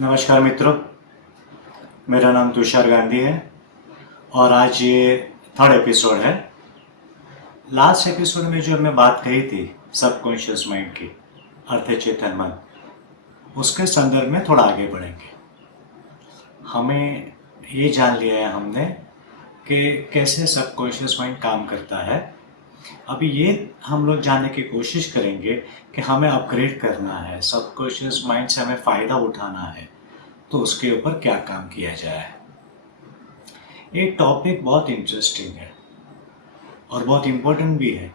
नमस्कार मित्रों, मेरा नाम तुषार गांधी है और आज ये थर्ड एपिसोड है। लास्ट एपिसोड में जो हमने बात कही थी सबकॉन्शियस माइंड की, अर्थ चेतन मन, उसके संदर्भ में थोड़ा आगे बढ़ेंगे। हमें ये जान लिया है हमने कि कैसे सबकॉन्शियस माइंड काम करता है। अभी ये हम लोग जानने की कोशिश करेंगे कि हमें अपग्रेड करना है, सबकॉन्शियस माइंड से हमें फ़ायदा उठाना है, तो उसके ऊपर क्या काम किया जाए। ये टॉपिक बहुत इंटरेस्टिंग है और बहुत इम्पोर्टेंट भी है,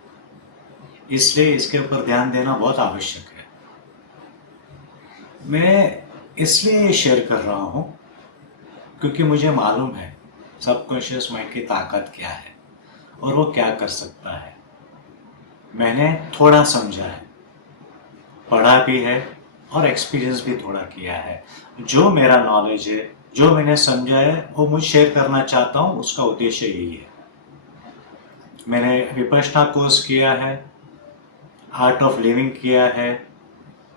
इसलिए इसके ऊपर ध्यान देना बहुत आवश्यक है। मैं इसलिए ये शेयर कर रहा हूँ क्योंकि मुझे मालूम है सबकॉन्शियस माइंड की ताकत क्या है और वो क्या कर सकता है। मैंने थोड़ा समझा है, पढ़ा भी है और एक्सपीरियंस भी थोड़ा किया है। जो मेरा नॉलेज है, जो मैंने समझा है, वो मुझे शेयर करना चाहता हूँ। उसका उद्देश्य यही है। मैंने विपश्यना कोर्स किया है, आर्ट ऑफ लिविंग किया है,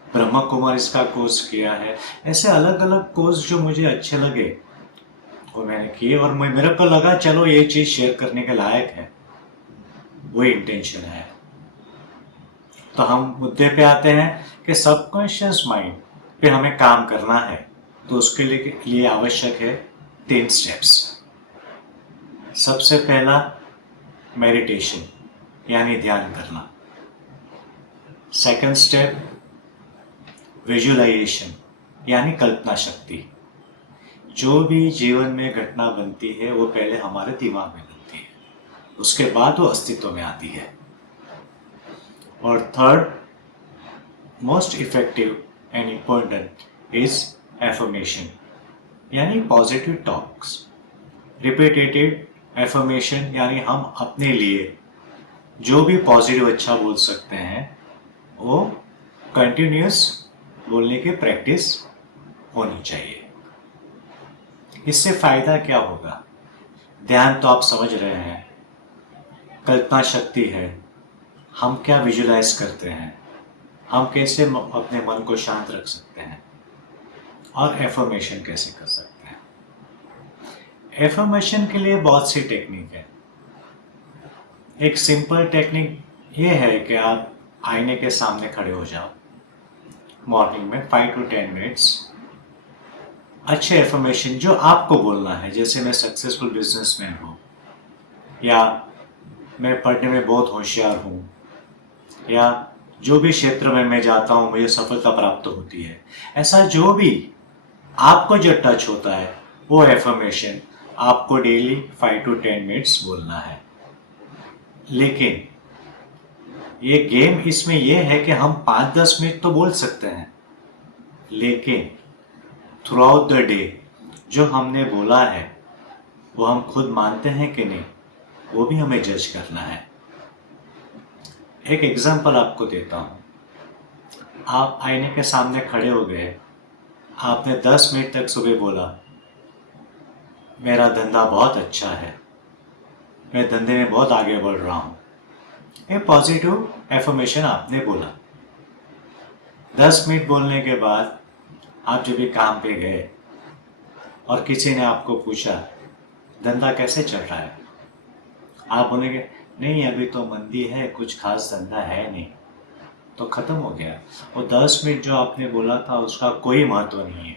ब्रह्म कुमारीज का कोर्स किया है। ऐसे अलग अलग कोर्स जो मुझे अच्छे लगे वो मैंने किए और मेरे को लगा चलो ये चीज़ शेयर करने के लायक है, वही इंटेंशन है। तो हम मुद्दे पे आते हैं कि सबकॉन्शियस माइंड पे हमें काम करना है, तो उसके लिए आवश्यक है 3 स्टेप्स। सबसे पहला मेडिटेशन यानी ध्यान करना। सेकंड स्टेप विजुअलाइजेशन यानी कल्पना शक्ति। जो भी जीवन में घटना बनती है वो पहले हमारे दिमाग में बनती है, उसके बाद वो अस्तित्व में आती है। और third most effective and important is affirmation यानी पॉजिटिव टॉक्स। रिपीटेटिव एफर्मेशन यानी हम अपने लिए जो भी पॉजिटिव अच्छा बोल सकते हैं वो कंटिन्यूस बोलने की प्रैक्टिस होनी चाहिए। इससे फायदा क्या होगा? ध्यान तो आप समझ रहे हैं, कल्पना शक्ति है, हम क्या विजुलाइज करते हैं, हम कैसे अपने मन को शांत रख सकते हैं, और एफर्मेशन कैसे कर सकते हैं। एफर्मेशन के लिए बहुत सी टेक्निक है। एक सिंपल टेक्निक ये है कि आप आईने के सामने खड़े हो जाओ मॉर्निंग में 5 to 10 मिनट्स। अच्छे एफर्मेशन जो आपको बोलना है, जैसे मैं सक्सेसफुल बिजनेसमैन हूँ, या मैं पढ़ने में बहुत होशियार हूँ, या जो भी क्षेत्र में मैं जाता हूँ मुझे सफलता प्राप्त होती है। ऐसा जो भी आपको जो टच होता है वो एफर्मेशन आपको डेली 5 to 10 मिनट्स बोलना है। लेकिन ये गेम इसमें ये है कि हम 5-10 मिनट तो बोल सकते हैं, लेकिन थ्रू आउट द डे जो हमने बोला है वो हम खुद मानते हैं कि नहीं, वो भी हमें जज करना है। एक एग्जांपल आपको देता हूँ। आप आईने के सामने खड़े हो गए, आपने 10 मिनट तक सुबह बोला मेरा धंधा बहुत अच्छा है, मैं धंधे में बहुत आगे बढ़ रहा हूँ। ये पॉजिटिव एफर्मेशन आपने बोला। 10 मिनट बोलने के बाद आप जब भी काम पे गए और किसी ने आपको पूछा धंधा कैसे चल रहा है, आप बोलेंगे नहीं अभी तो मंदी है, कुछ खास धंधा है नहीं, तो ख़त्म हो गया। वो 10 मिनट जो आपने बोला था उसका कोई महत्व नहीं है।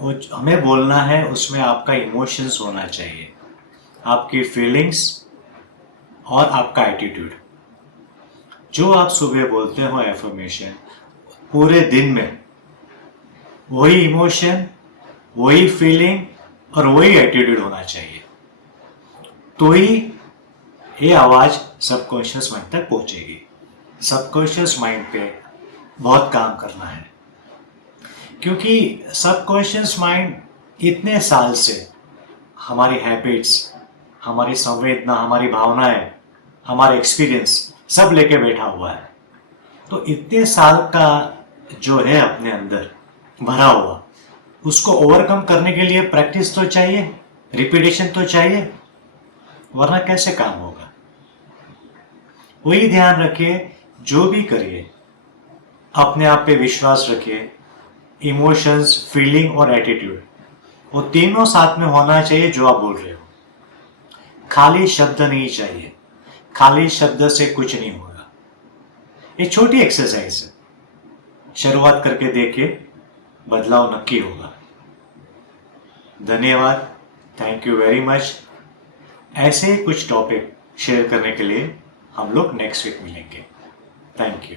वो हमें बोलना है, उसमें आपका इमोशंस होना चाहिए, आपकी फीलिंग्स और आपका एटीट्यूड। जो आप सुबह बोलते हो एफर्मेशन, पूरे दिन में वही इमोशन, वही फीलिंग और वही एटीट्यूड होना चाहिए, तो ही ये आवाज़ सबकॉन्शियस माइंड तक पहुंचेगी। सबकॉन्शियस माइंड पे बहुत काम करना है, क्योंकि सबकॉन्शियस माइंड इतने साल से हमारी हैबिट्स, हमारी संवेदना, हमारी भावनाएं, हमारे एक्सपीरियंस सब लेके बैठा हुआ है। तो इतने साल का जो है अपने अंदर भरा हुआ, उसको ओवरकम करने के लिए प्रैक्टिस तो चाहिए, रिपीटेशन तो चाहिए, वरना कैसे काम होगा। वही ध्यान रखिए, जो भी करिए अपने आप पे विश्वास रखिए, इमोशंस, फीलिंग और एटीट्यूड, वो तीनों साथ में होना चाहिए जो आप बोल रहे हो। खाली शब्द नहीं चाहिए, खाली शब्द से कुछ नहीं होगा। एक छोटी एक्सरसाइज है, शुरुआत करके देखिए, बदलाव नक्की होगा। धन्यवाद, थैंक यू वेरी मच। ऐसे कुछ टॉपिक शेयर करने के लिए हम लोग नेक्स्ट वीक मिलेंगे। Thank you.